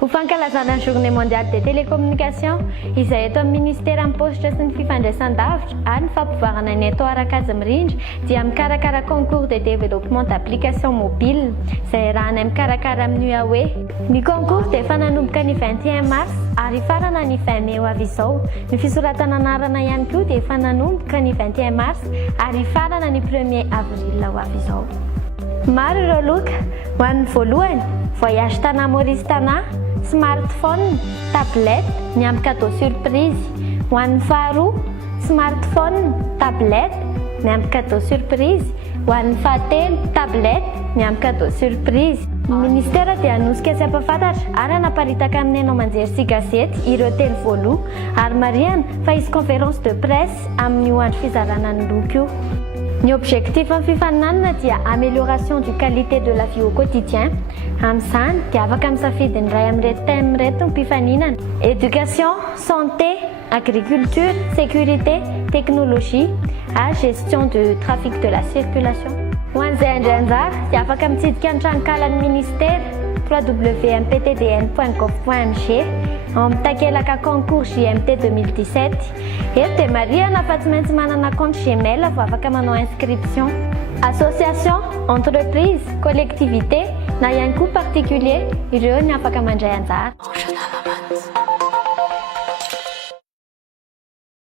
Ho fankalazana ny journée mondiale des télécommunications izay eto amin'ny ministère amin'ny positra sy ny fifandraisan-davitra ary ny fampivoarana ny atao arak'azy mirindra dia mikarakara concours de développement d'application mobile izay rahana mikarakara amin'ny UAE. Ny concours dia efa nanomboka ny 21 mars ary farana ny 20 mai ho avy izao. Ny fisoratana anarana ihany koa dia efa nanomboka ny 21 mars ary farana ny 1er avril ho avy izao. Maro ireo loka ho an'ny voalohany voyage tana Maurice tana, smartphone, tablette, miampy cadeau surprise. Ho an'ny faharoa smartphone, tablette, miampy cadeau surprise. Ho an'ny fahatelo tablette, miampy cadeau surprise. Ny ministera dia anosika sy ampahafantatra ary anaparitaka amin'ny anao manjery sy gazety ireo telo voaloha ary mariana fa hisy conférence de presse amin'ny hoandro fizarana ny loka io. Ny objectif amin'ny fifaninanana dia amélioration du qualité de la vie au quotidien. Amin'izany dia afaka misafidy ny ray amin'ireto thème reto ny mpifaninana: éducation, santé, agriculture, sécurité, technologie à gestion du trafic de la circulation. Ho an'izay indray anjara dia afaka mitsidika ny tranonkalan'ny ministère www.mptdn.gov.mg amin'ny takelaka concours JMT 2017. Eto dia mariana fa tsy maintsy manana compte Gmail vao afaka manao inscription. Association, entreprise, collectivité na ihany koa particulier ireo ny afaka mandray anjara.